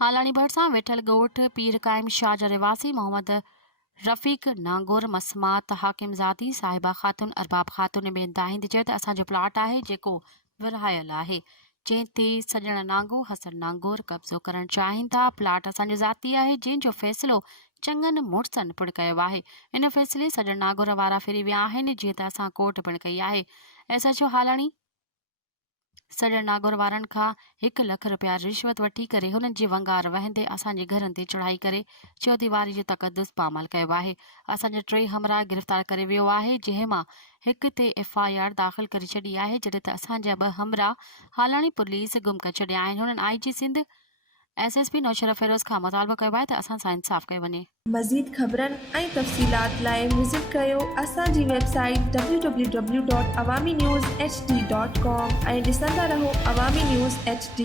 हालानी भरिसां वेठल ॻोठ पीर क़ाइम शाह जा रिवासी मोहम्मद रफ़ीक नांगोर मसमात हाकिम ज़ाती साहिबा ख़ातून अरबाब ख़ातून में दाहिंद चयो त असांजो प्लाट आहे जेको विरहायल आहे, जंहिं ते सॼण नांगो हसन नांगोर कब्ज़ो करणु चाहिनि था। प्लाट असांजो ज़ाती आहे जंहिंजो फ़ैसिलो चङनि मुड़सनि पिणु कयो आहे। इन फ़ैसिले सॼण नांगोर वारा फिरी विया आहिनि, जीअं त असां कोर्ट पिणु कई आहे। SHO हालानी सॼण नागौर वारनि खां 1 लख रुपया रिश्वत वठी करे हुननि जी वंगार वहंदे असांजे घरनि ते चढ़ाई करे चौधीवारी जो तक़दुस पामाल कयो आहे। असांजा 3 हमराह गिरफ़्तार करे वियो आहे, जंहिं मां हिक ते FIR दाख़िल करे छॾी आहे, जॾहिं त असांजा 2 हमराह हालानी पुलिस गुम करे छॾिया आहिनि। हुननि IG सिंध SSP नौशरा फिरोज़ खां मुतालबो कयो आहे त असां सां इंसाफ़ कयो वञे। मज़ीद ख़बरनि ऐं तफ़सीलात लाइ विज़िट कयो असांजी वेबसाइट www.awamiNewsHD.com ऐं ॾिसंदा रहो अवामी न्यूज़ HD।